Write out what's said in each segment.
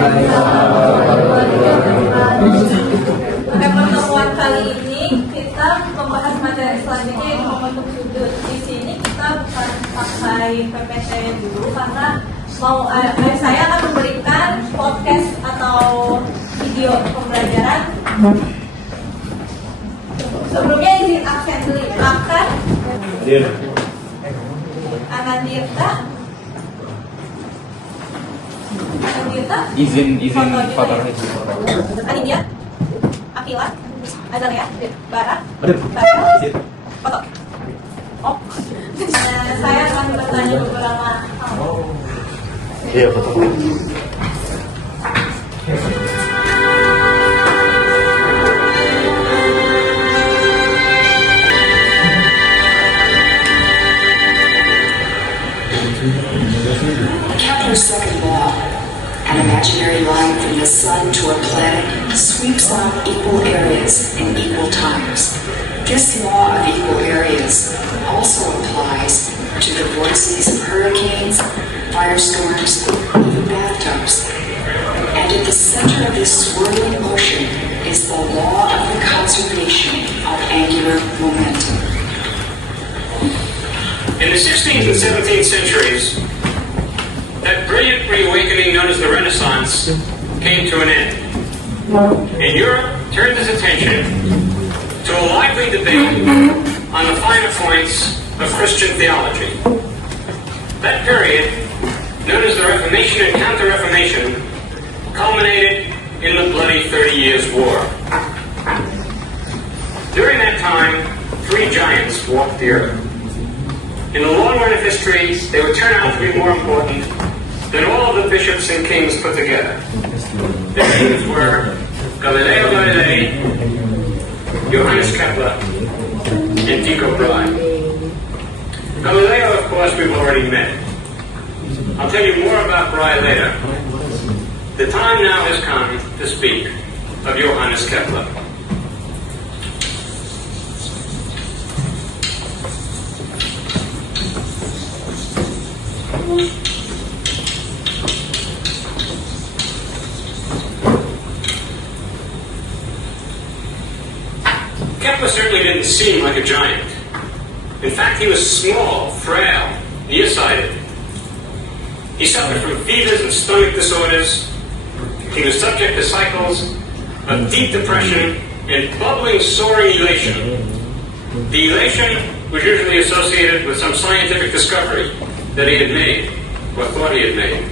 Pada pertemuan kali ini kita membahas materi selanjutnya yang membentuk sudut. Di sini kita bukan pakai PPT dulu karena saya akan memberikan podcast atau video pembelajaran. Sebelumnya izin absen dulu ya. Akan Anandirta. Izin foto. Aditya, Akila, Azalia, Bara, foto. Oh, saya akan bertanya beberapa hal. Iya, foto. Kepler's second law, an imaginary line from the sun to our planet, sweeps on equal areas in equal times. This law of equal areas also applies to the vortices of hurricanes, firestorms, even bathtubs. And at the center of this swirling motion is the law of the conservation of angular momentum. In the 16th and 17th centuries, that brilliant reawakening known as the Renaissance came to an end. And Europe turned its attention to a lively debate on the finer points of Christian theology. That period, known as the Reformation and Counter-Reformation, culminated in the bloody 30 Years' War. During that time, three giants walked the earth. In the long run of history, they would turn out to be more important than all of the bishops and kings put together. The names were Galileo Galilei, Johannes Kepler, and Tycho Brahe. Galileo, of course, we've already met. I'll tell you more about Brahe later. The time now has come to speak of Johannes Kepler. Kepler certainly didn't seem like a giant. In fact, he was small, frail, nearsighted. He suffered from fevers and stomach disorders. He was subject to cycles of deep depression and bubbling, soaring elation. The elation was usually associated with some scientific discovery that he had made, or thought he had made.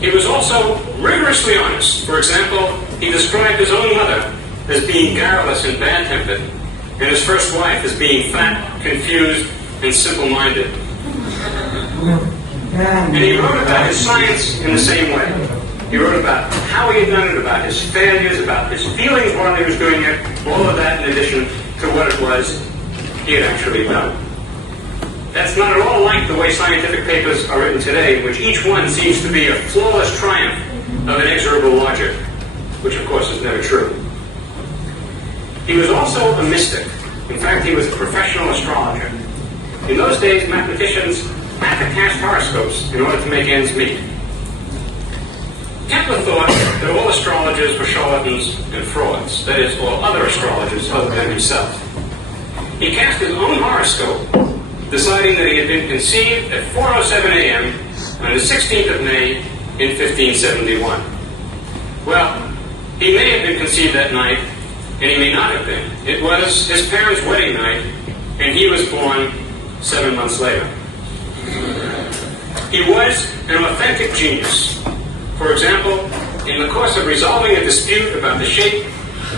He was also rigorously honest. For example, he described his own mother as being garrulous and bad-tempered, and his first wife as being fat, confused, and simple-minded. And he wrote about his science in the same way. He wrote about how he had done it, about his failures, about his feelings while he was doing it, all of that in addition to what it was he had actually done. That's not at all like the way scientific papers are written today, in which each one seems to be a flawless triumph of inexorable logic, which of course is never true. He was also a mystic. In fact, he was a professional astrologer. In those days, mathematicians had to cast horoscopes in order to make ends meet. Kepler thought that all astrologers were charlatans and frauds, that is, all other astrologers other than himself. He cast his own horoscope, deciding that he had been conceived at 4:07 a.m. on the 16th of May in 1571. Well, he may have been conceived that night, and he may not have been. It was his parents' wedding night, and he was born 7 months later. He was an authentic genius. For example, in the course of resolving a dispute about the shape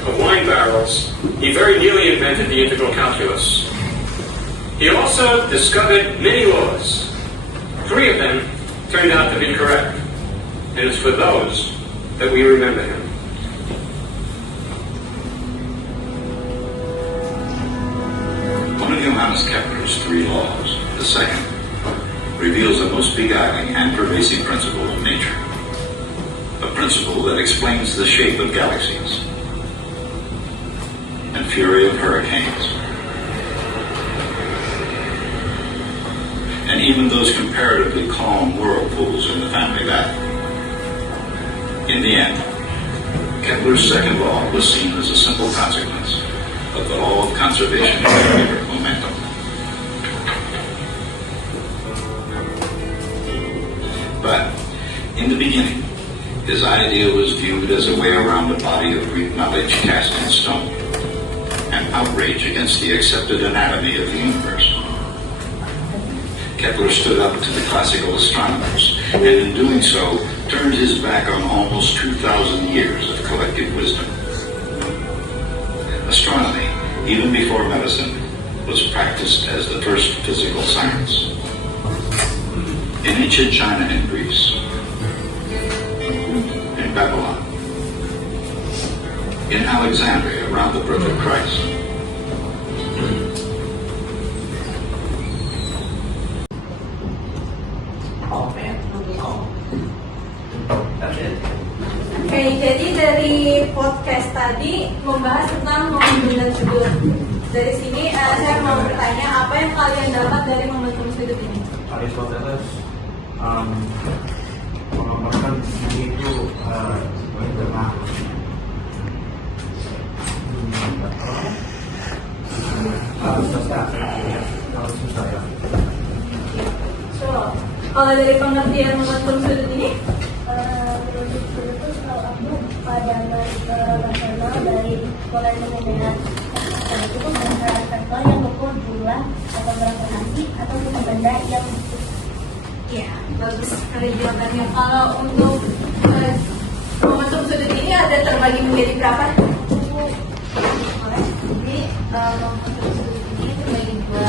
of wine barrels, he very nearly invented the integral calculus. He also discovered many laws. 3 of them turned out to be correct, and it's for those that we remember him. One of Johannes Kepler's 3 laws, the second, reveals the most beguiling and pervasive principle of nature. A principle that explains the shape of galaxies and fury of hurricanes, and even those comparatively calm whirlpools in the Family Valley. Kepler's second law was seen as a simple consequence of the law of conservation of angular momentum. But, in the beginning, his idea was viewed as a way around a body of Greek knowledge cast in stone, an outrage against the accepted anatomy of the universe. Kepler stood up to the classical astronomers, and in doing so, turned his back on almost 2,000 years of collective wisdom. Astronomy, even before medicine, was practiced as the first physical science. In ancient China and Greece, in Babylon, in Alexandria around the birth of Christ. Oke, jadi dari podcast tadi membahas tentang momentum dan sudut. Dari sini saya mau bertanya, apa yang kalian dapat dari momentum sudut ini? Aristoteles menggambarkan di sini itu sebagai tengah susah ya. So, kalau dari pengertian momentum sudut ini, Momentum sudut itu kalau aku pada nasional dari mulai pemilihan itu berdasarkan sektor yang mengukur jumlah atau gravitasi atau benda yang ya bagus sekali jawabannya. Kalau untuk momentum sudut ini ada terbagi menjadi berapa? jadi momentum sudut ini terbagi dua,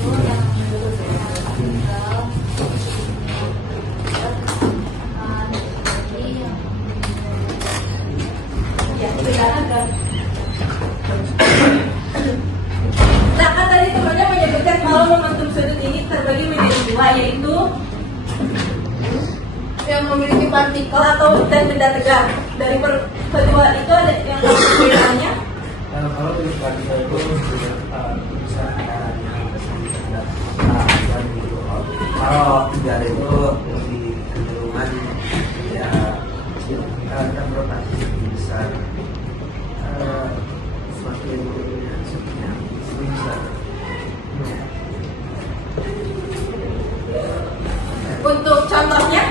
itu yang menurut tunggal Ya, benar kan? Nah, kan tadi temannya menyebutkan kalau momentum sudut ini terbagi menjadi dua, yaitu yang memiliki partikel atau dan benda tegak. Dari kedua itu ada yang perbedaannya. Kalau tulis partikel itu bisa ada dan gitu. Kalau tidak itu lebih cenderungan ya akan berotasi lebih besar, semakin besar. Untuk contohnya,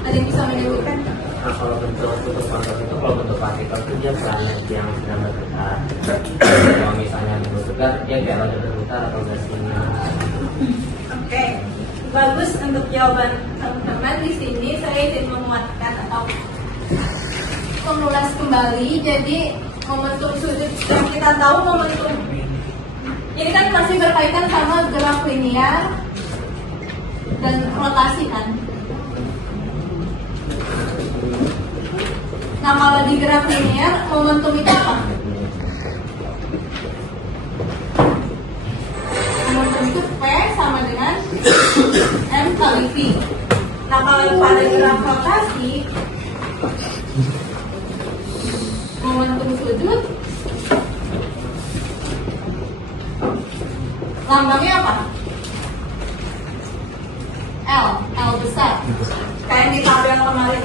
ada yang bisa menyebutkan? Nah, kalau bentuk partikel itu, kalau bentuk partikel itu dia planet yang sedang bergetar. Kalau misalnya bergetar, dia kayak roda bergetar atau gas ringan. Oke, bagus untuk jawaban teman-teman. Di sini saya ingin menguatkan atau mengulas kembali. Jadi momentum sudut yang kita tahu, momentum ini kan masih berkaitan sama gerak linear dan rotasi kan. Nah, kalau di gerak linear, momentum itu apa? Momentum itu P sama dengan M kali V. Nah, kalau pada gerak rotasi, momentum sudut lambangnya apa? L besar. Kayak di tabel kemarin.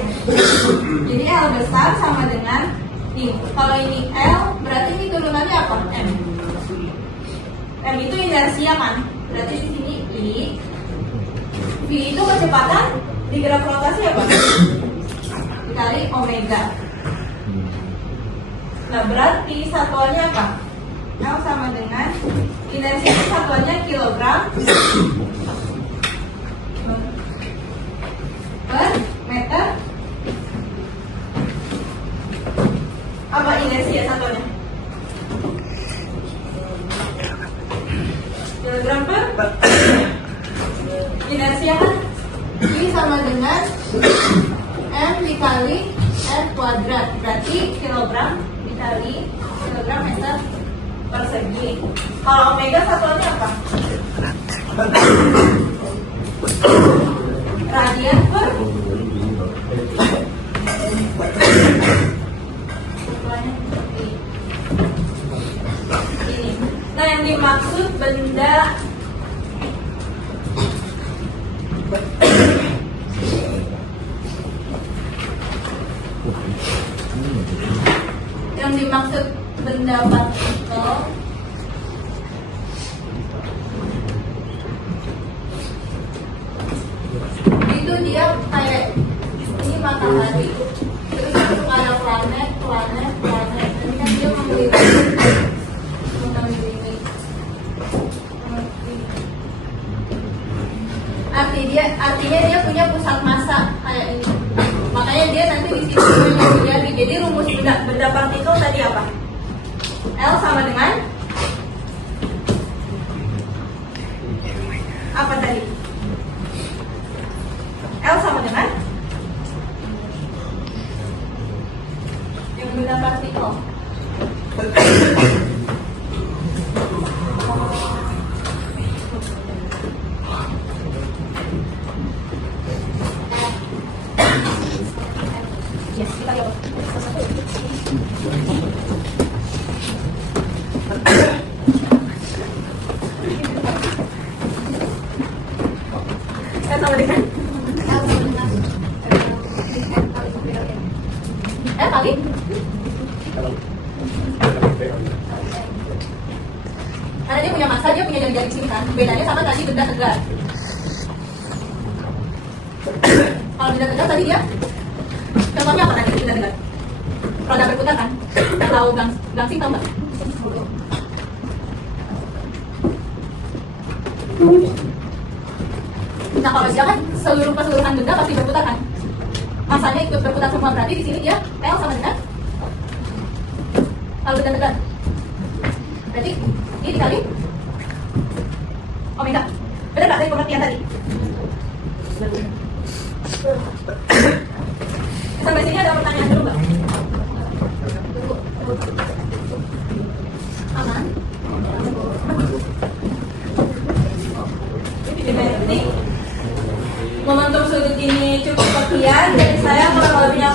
Jadi L besar sama dengan ini. Kalau ini L, berarti ini turunannya apa? M. M itu inersia kan? Berarti di sini I. V itu kecepatan di gerak rotasi apa? Dikali omega. Nah, berarti satuannya apa? L sama dengan inersia itu satuannya kilogram per meter. Apa inersia satunya? Kilogram per inersia kan? I sama dengan M dikali R kuadrat. Berarti kilogram dikali kilogram meter persegi. Kalau omega satuannya apa? Radian per ini. Nah, yang dimaksud benda Yang dimaksud benda partikel itu dia kayak ini matahari, terus itu ada planet. Ini kan dia mengelilingi. Artinya dia punya pusat massa kayak ini. Makanya dia nanti di sini punya jadi. Jadi rumus benda partikel tadi apa? L sama dengan apa tadi? L sama dengan yang benda partikel. Yes, kita lihat. Sama dengan kali karena dia punya massa, dia punya jari-jari sini kan. Bedanya sama tadi benda tegar. Kalau benda tegar tadi dia contohnya apa tadi benda tegar? Roda berputar kan? Tahu gangsing tahu nggak? Nah kalau dia kan keseluruhan benda pasti berputar kan? Masanya ikut berputar semua, berarti di sini dia L sama dengan kalau benda tegar. Berarti ini dikali omega. Benar nggak dari pengertian tadi? Sampai sini ada pertanyaan dulu nggak? Aman? Ini momentum sudut ini cukup sekian. Jadi saya kurang lebihnya